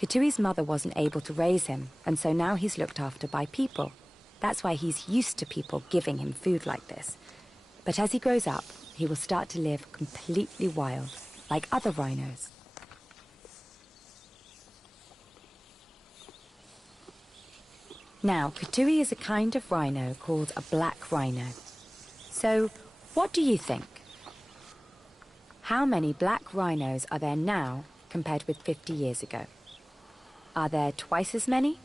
Katui's mother wasn't able to raise him, and so now he's looked after by people. That's why he's used to people giving him food like this. But as he grows up, he will start to live completely wild, like other rhinos. Now, Katui is a kind of rhino called a black rhino. So, what do you think? How many black rhinos are there now compared with 50 years ago? Are there twice as many,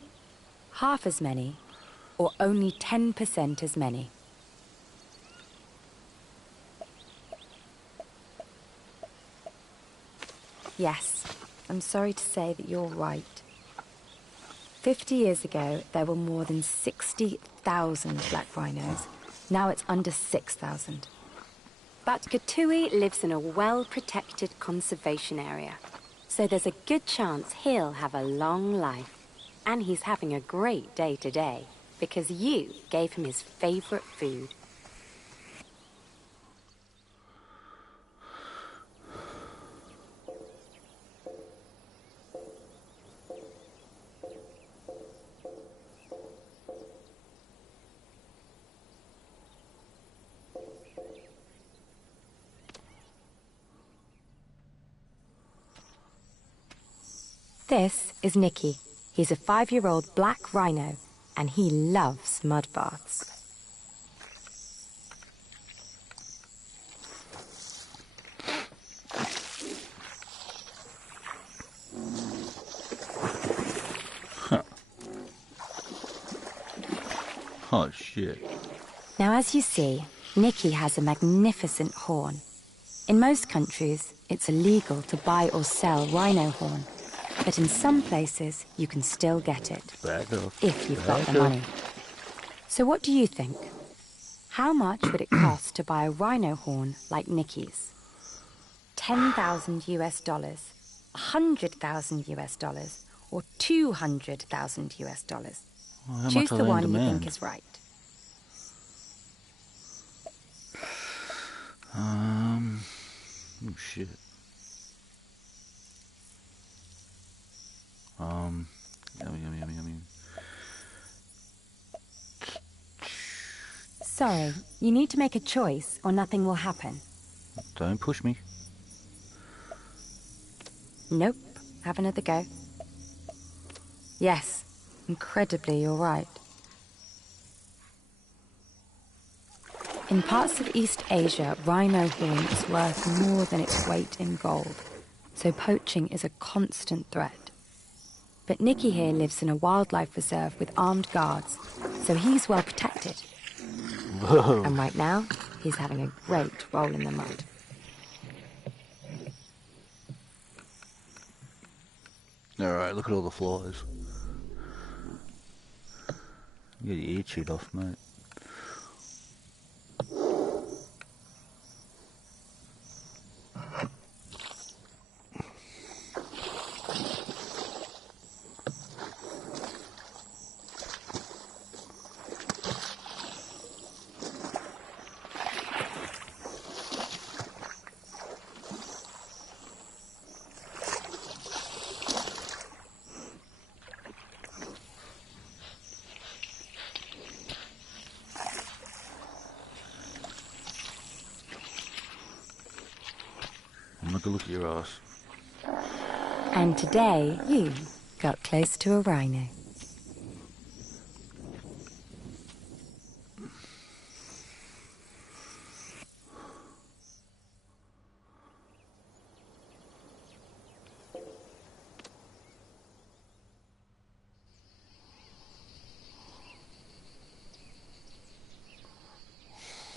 half as many, or only 10% as many? Yes, I'm sorry to say that you're right. 50 years ago, there were more than 60,000 black rhinos. Now it's under 6,000. But Katui lives in a well-protected conservation area, so there's a good chance he'll have a long life. And he's having a great day today, because you gave him his favorite food. This is Nicky. He's a 5-year-old black rhino, and he loves mud baths. Huh. Oh, shit. Now, as you see, Nicky has a magnificent horn. In most countries, it's illegal to buy or sell rhino horn. But in some places, you can still get it, if you've got the money. So what do you think? How much would it cost to buy a rhino horn like Nicky's? 10,000 US dollars, 100,000 US dollars, or 200,000 US dollars? Well, choose the one you think is right. Oh shit. Yummy. Sorry, you need to make a choice or nothing will happen. Don't push me. Nope, have another go. Yes, incredibly, you're right. In parts of East Asia, rhino horn is worth more than its weight in gold, so poaching is a constant threat. But Nicky here lives in a wildlife reserve with armed guards, so he's well protected. Whoa. And right now, he's having a great roll in the mud. Alright, look at all the flies. You get your ear chewed off, mate. I'm not gonna look at your ass. And today, you got close to a rhino.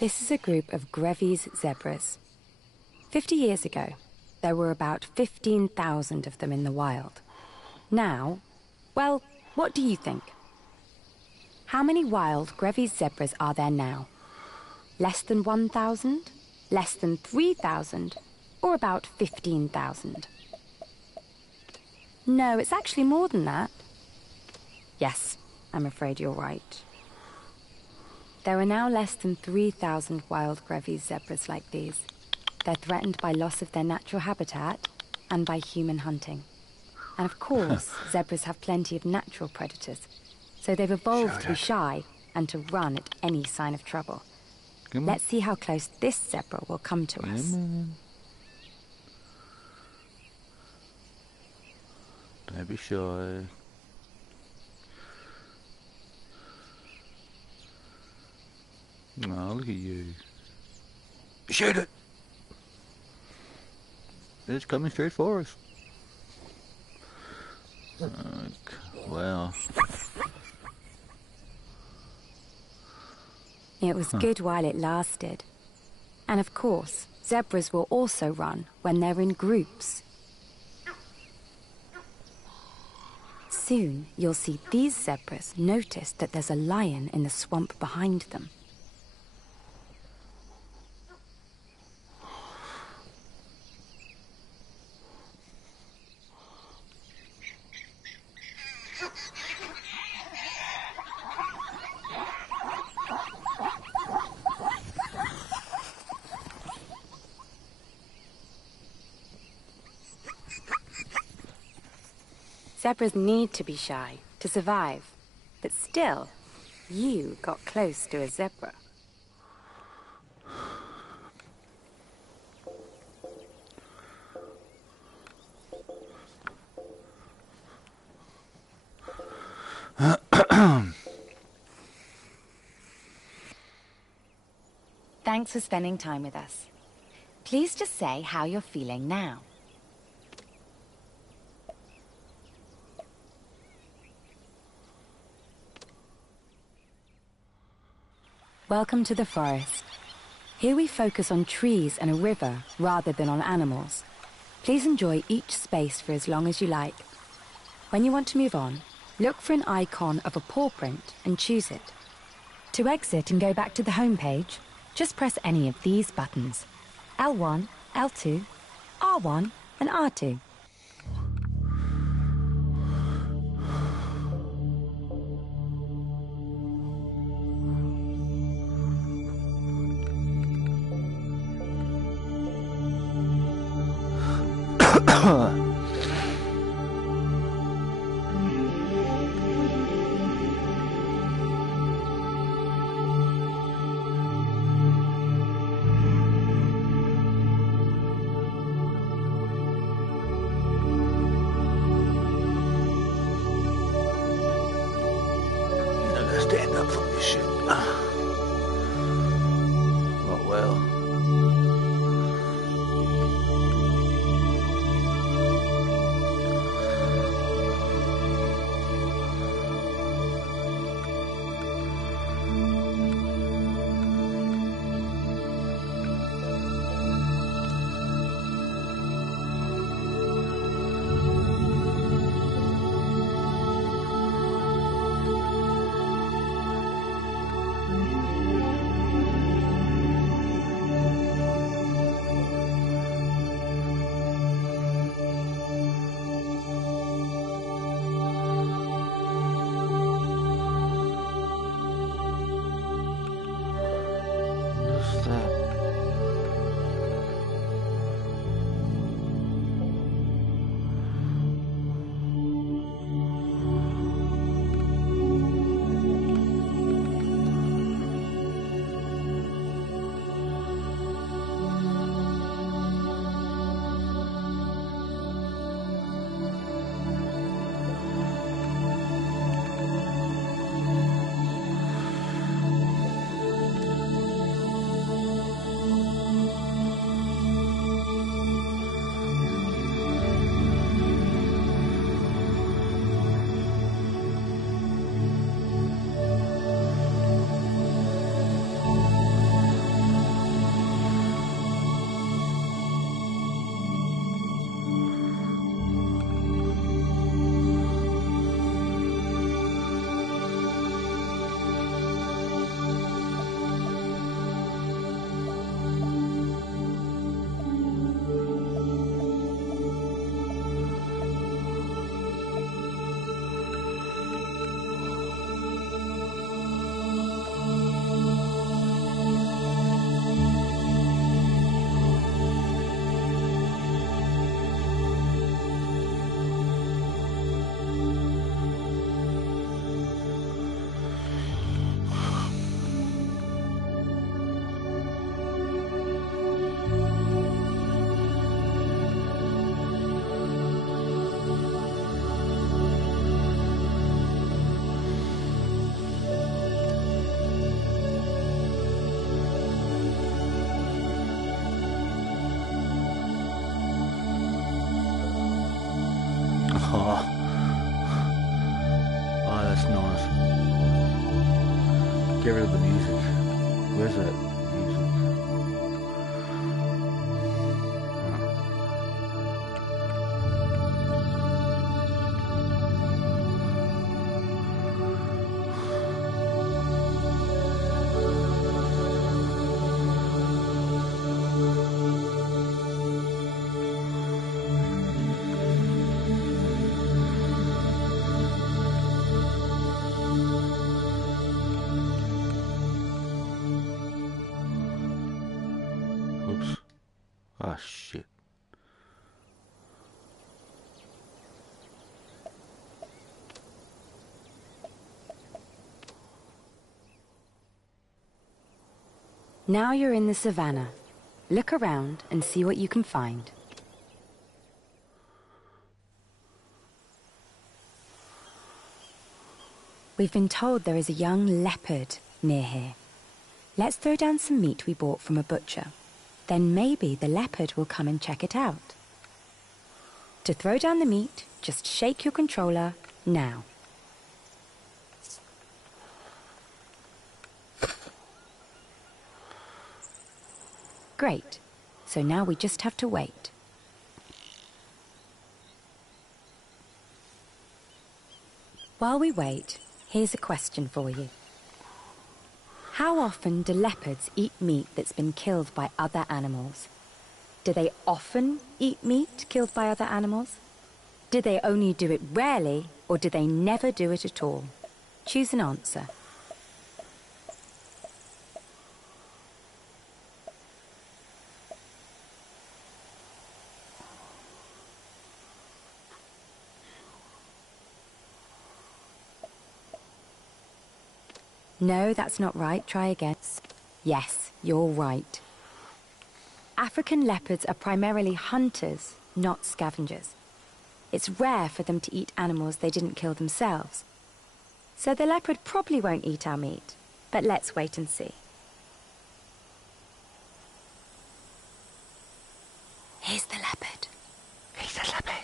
This is a group of Grevy's zebras. 50 years ago, there were about 15,000 of them in the wild. Now, well, what do you think? How many wild Grevy's zebras are there now? Less than 1,000? Less than 3,000? Or about 15,000? No, it's actually more than that. Yes, I'm afraid you're right. There are now less than 3,000 wild Grevy's zebras like these. They're threatened by loss of their natural habitat and by human hunting. And of course, zebras have plenty of natural predators, so they've evolved to be shy and to run at any sign of trouble. Let's see how close this zebra will come to us. Don't be shy. Oh, look at you. Shoot it! It's coming straight for us. Wow. It was good while it lasted. And of course, zebras will also run when they're in groups. Soon, you'll see these zebras notice that there's a lion in the swamp behind them. Zebras need to be shy to survive, but still, you got close to a zebra. Thanks for spending time with us. Please just say how you're feeling now. Welcome to the forest. Here we focus on trees and a river rather than on animals. Please enjoy each space for as long as you like. When you want to move on, look for an icon of a paw print and choose it. To exit and go back to the home page, just press any of these buttons. L1, L2, R1 and R2. Stand up from this shit. Oh well. Oh. Oh, that's nice. Get rid of the music. Where's that music? Oops. Ah, shit. Now you're in the savannah. Look around and see what you can find. We've been told there is a young leopard near here. Let's throw down some meat we bought from a butcher. Then maybe the leopard will come and check it out. To throw down the meat, just shake your controller now. Great. So now we just have to wait. While we wait, here's a question for you. How often do leopards eat meat that's been killed by other animals? Do they often eat meat killed by other animals? Do they only do it rarely, or do they never do it at all? Choose an answer. No, that's not right. Try again. Yes, you're right. African leopards are primarily hunters, not scavengers. It's rare for them to eat animals they didn't kill themselves. So the leopard probably won't eat our meat, but let's wait and see. Here's the leopard. He's a leopard.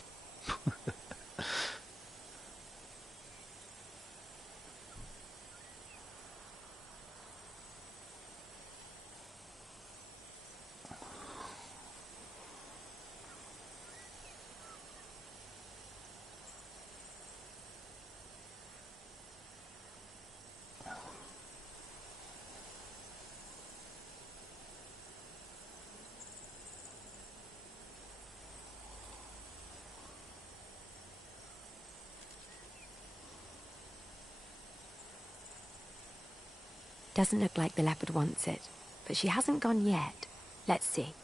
Doesn't look like the leopard wants it, but she hasn't gone yet. Let's see.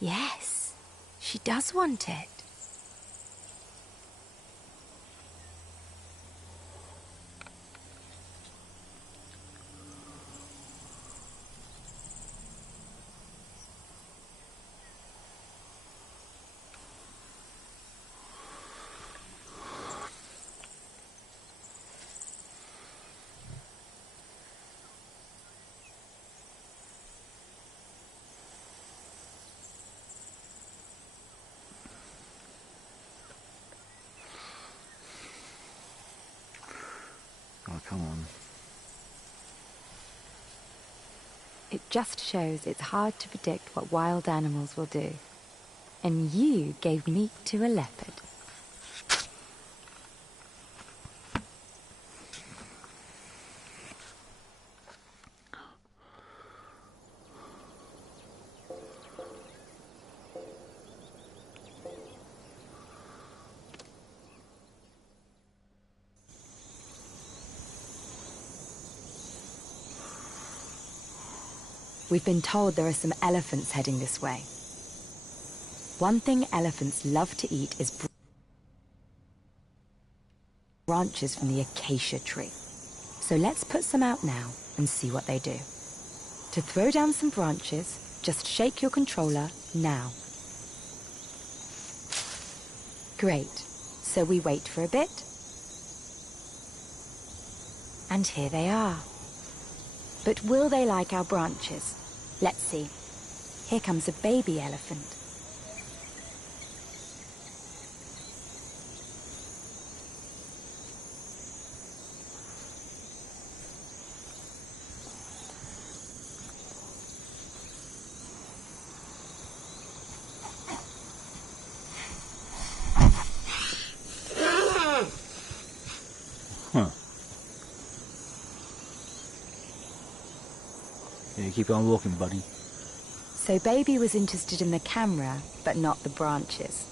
Yes, she does want it. Oh, come on. It just shows it's hard to predict what wild animals will do. And you gave meat to a leopard. We've been told there are some elephants heading this way. One thing elephants love to eat is branches from the acacia tree. So let's put some out now and see what they do. To throw down some branches, just shake your controller now. Great. So we wait for a bit. And here they are. But will they like our branches? Let's see. Here comes a baby elephant. Huh. Yeah, keep on walking, buddy. So baby was interested in the camera, but not the branches.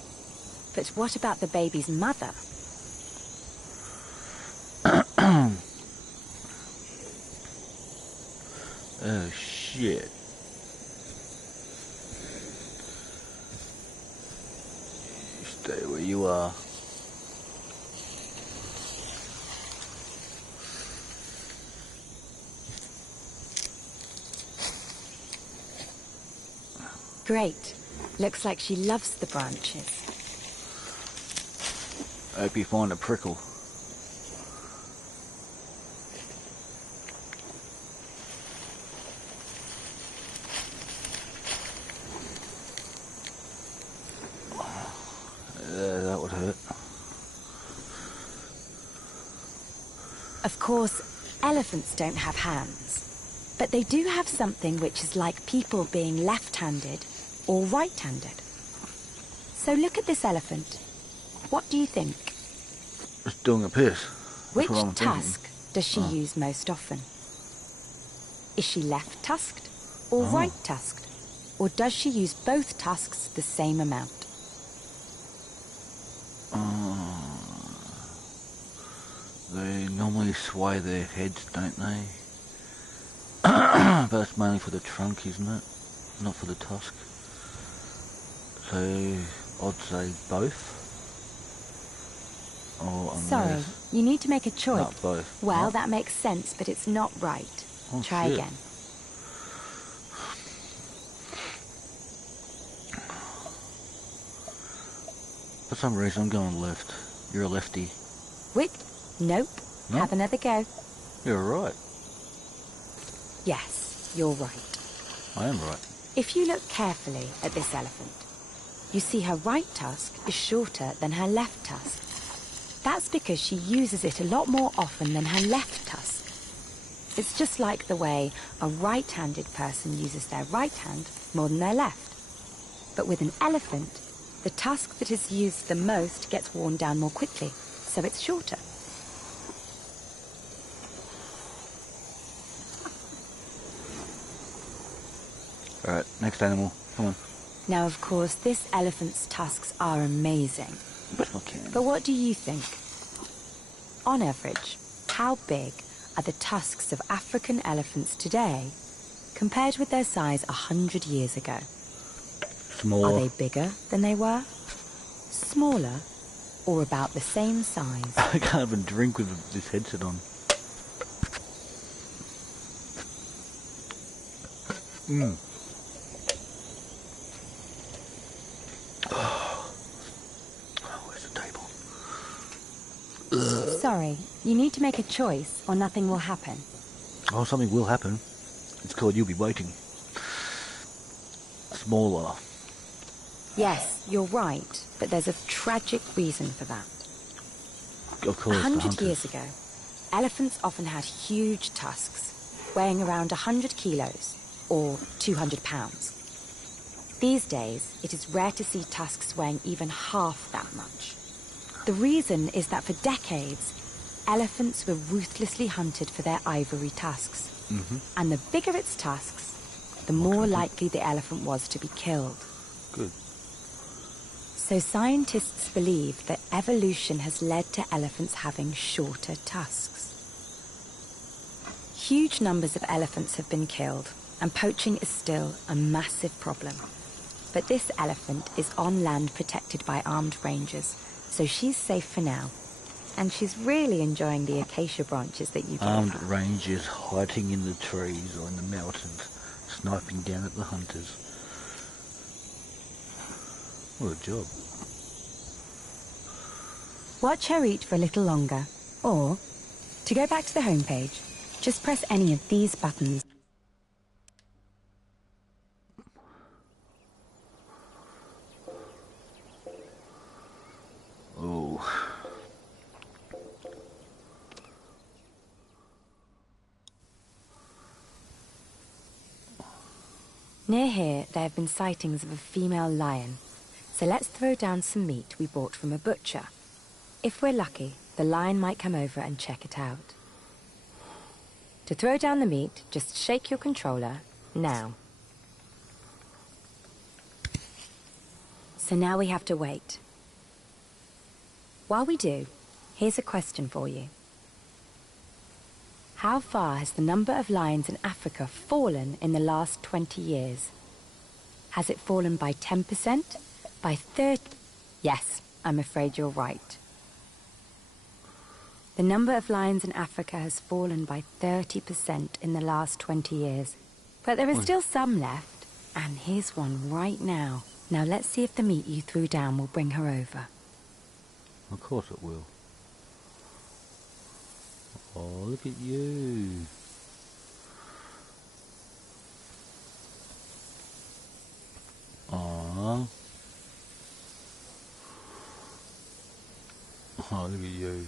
But what about the baby's mother? Oh, shit. Stay where you are. Great. Looks like she loves the branches. I hope you find a prickle. That would hurt. Of course, elephants don't have hands. But they do have something which is like people being left-handed or right-handed. So look at this elephant. What do you think? It's doing a piss. Which That's what I'm tusk thinking. does she use most often? Is she left-tusked or right-tusked? Or does she use both tusks the same amount? They normally sway their heads, don't they? But that's mainly for the trunk, isn't it? Not for the tusk. So I'd say both. Or unless... Sorry, you need to make a choice. Not both. Well, What? that makes sense, but it's not right. Oh, Try shit. again. For some reason I'm going left. You're a lefty. Which? Nope. No? Have another go. You're right. Yes, you're right. I am right. If you look carefully at this elephant, you see her right tusk is shorter than her left tusk. That's because she uses it a lot more often than her left tusk. It's just like the way a right-handed person uses their right hand more than their left. But with an elephant, the tusk that is used the most gets worn down more quickly, so it's shorter. Alright, next animal. Come on. Now, of course, this elephant's tusks are amazing. Okay. But what do you think? On average, how big are the tusks of African elephants today compared with their size 100 years ago? Smaller. Are they bigger than they were? Smaller? Or about the same size? I can't even drink with this headset on. Where's the table? Sorry, you need to make a choice or nothing will happen. Oh, something will happen. It's called You'll Be Waiting. Smaller. Yes, you're right, but there's a tragic reason for that. Of course, the 100 hunters. years ago, elephants often had huge tusks, weighing around 100 kilos, or 200 pounds. These days, it is rare to see tusks weighing even half that much. The reason is that for decades, elephants were ruthlessly hunted for their ivory tusks. And the bigger its tusks, the more likely the elephant was to be killed. Good. So scientists believe that evolution has led to elephants having shorter tusks. Huge numbers of elephants have been killed, and poaching is still a massive problem. But this elephant is on land protected by armed rangers, so she's safe for now. And she's really enjoying the acacia branches that you gave Armed her. rangers hiding in the trees or in the mountains, sniping down at the hunters. What a job. Watch her eat for a little longer, or, to go back to the homepage, just press any of these buttons. Oh. Near here, there have been sightings of a female lion, so let's throw down some meat we bought from a butcher. If we're lucky, the lion might come over and check it out. To throw down the meat, just shake your controller, now. So now we have to wait. While we do, here's a question for you. How far has the number of lions in Africa fallen in the last 20 years? Has it fallen by 10%? By 30%? Yes, I'm afraid you're right. The number of lions in Africa has fallen by 30% in the last 20 years. But there is still some left, and here's one right now. Now let's see if the meat you threw down will bring her over. Of course it will. Oh, look at you. Aww. Oh, look at you.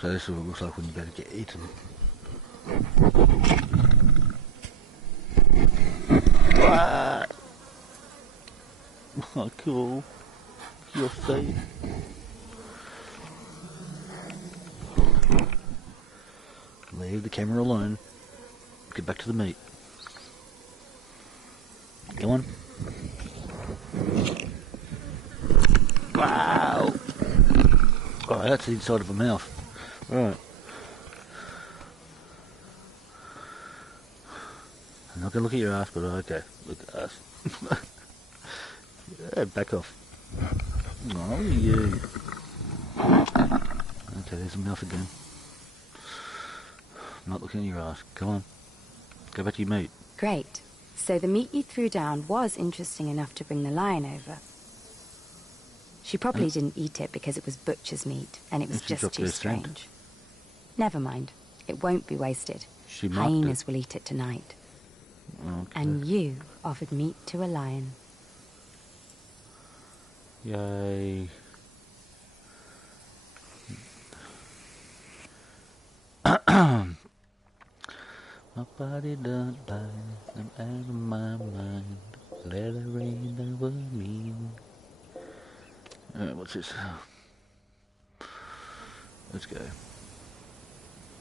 So this is what it looks like when you're about to get eaten. Ah! Oh, cool. You're safe. Leave the camera alone. Get back to the meat. Go on. Wow! Oh, that's the inside of a mouth. Right. I'm not going to look at your ass, but okay. Look at us. Yeah, back off. Oh, you. Okay, there's a mouth again. I'm not looking at your ass. Come on. Go back to your meat. Great. So the meat you threw down was interesting enough to bring the lion over. She probably didn't eat it because it was butcher's meat, and it was just too strange. Never mind. It won't be wasted. Hyenas will eat it tonight. Okay. And you offered meat to a lion. Yay. My body don't lie, I'm out of my mind. Let it rain over me. Alright, what's this? Let's go.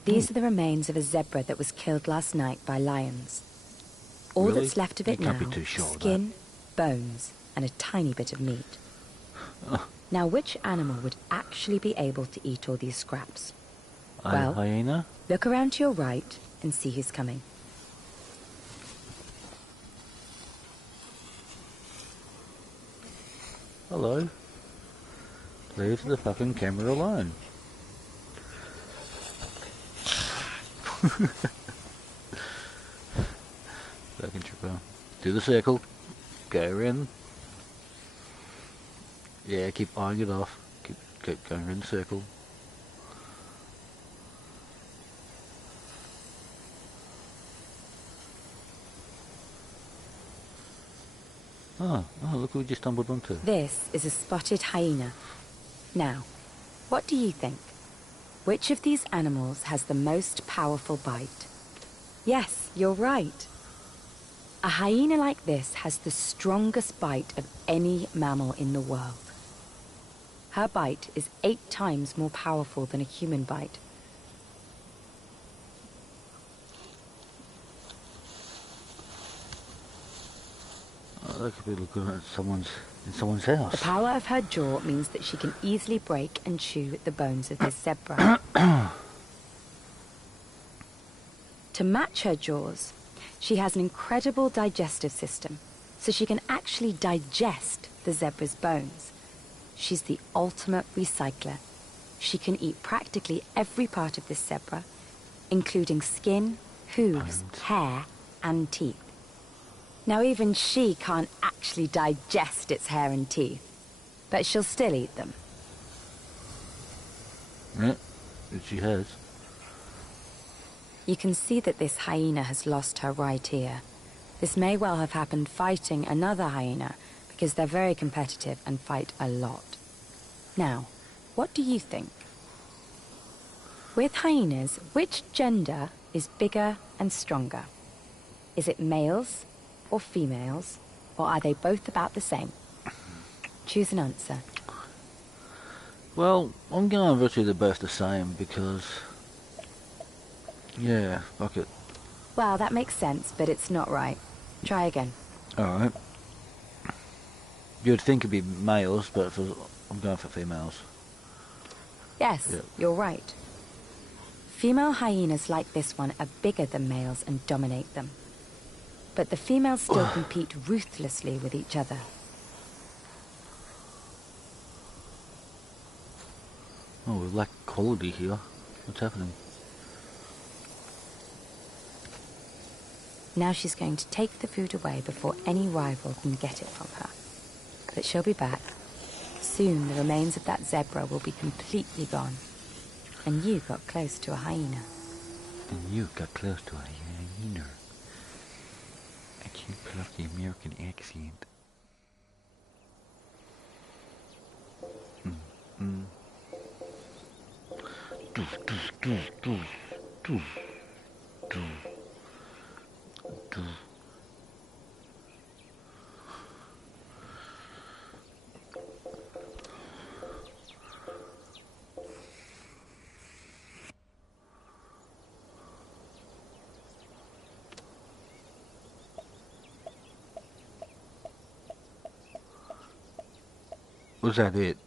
These are the remains of a zebra that was killed last night by lions. All Really? that's left of it You now, can't be too sure of skin, bones, and a tiny bit of meat. Now, which animal would actually be able to eat all these scraps? Well, hyena? Look around to your right and see who's coming. Hello. Leave the fucking camera alone. Fucking tripper. Do the circle. Go around. Yeah, keep eyeing it off. Keep going around the circle. Oh, look who we just stumbled onto. This is a spotted hyena. Now, what do you think? Which of these animals has the most powerful bite? Yes, you're right. A hyena like this has the strongest bite of any mammal in the world. Her bite is 8 times more powerful than a human bite. Oh, that could be looking at someone's house. The power of her jaw means that she can easily break and chew the bones of this zebra. To match her jaws, she has an incredible digestive system, so she can actually digest the zebra's bones. She's the ultimate recycler. She can eat practically every part of this zebra, including skin, hooves, hair, and teeth. Now even she can't actually digest its hair and teeth, but she'll still eat them. Yeah, she has. You can see that this hyena has lost her right ear. This may well have happened fighting another hyena, because they're very competitive and fight a lot. Now, what do you think? With hyenas, which gender is bigger and stronger? Is it males or females, or are they both about the same? Choose an answer. Well, I'm going to say they're both the same because, yeah, fuck it. Well, that makes sense, but it's not right. Try again. Alright. You'd think it'd be males, but I'm going for females. Yes, Yep. you're right. Female hyenas like this one are bigger than males and dominate them. But the females still compete ruthlessly with each other. Oh, we lack quality here. What's happening? Now she's going to take the food away before any rival can get it from her. But she'll be back. Soon the remains of that zebra will be completely gone. And you got close to a hyena. And you got close to a hyena. I can't pull off the American accent. Was that it?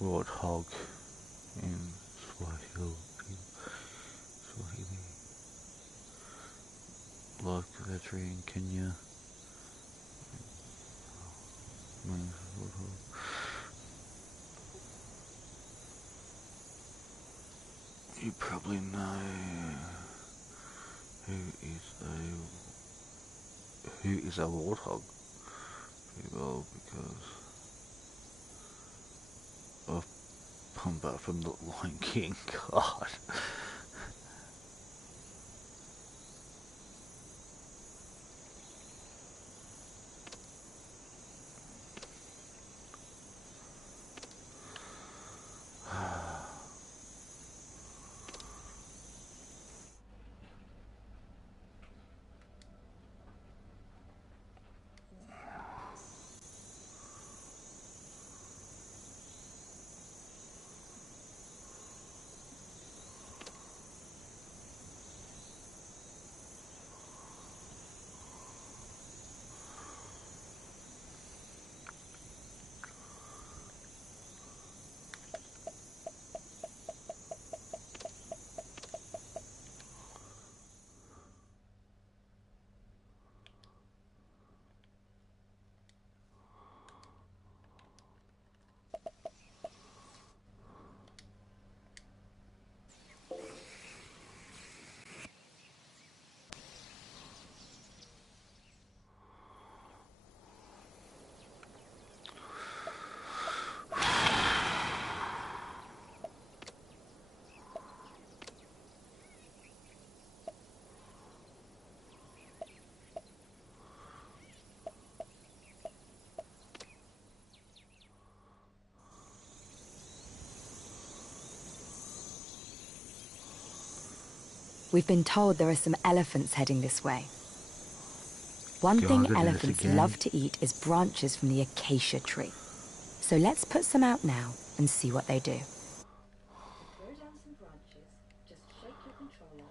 Warthog in Swahili. Like veteran in Kenya. You probably know who is a warthog pretty well because of Pumbaa from the Lion King. God. We've been told there are some elephants heading this way. One thing God, it is elephants again. love to eat is branches from the acacia tree. So let's put some out now and see what they do. Throw down some branches, just shake your controller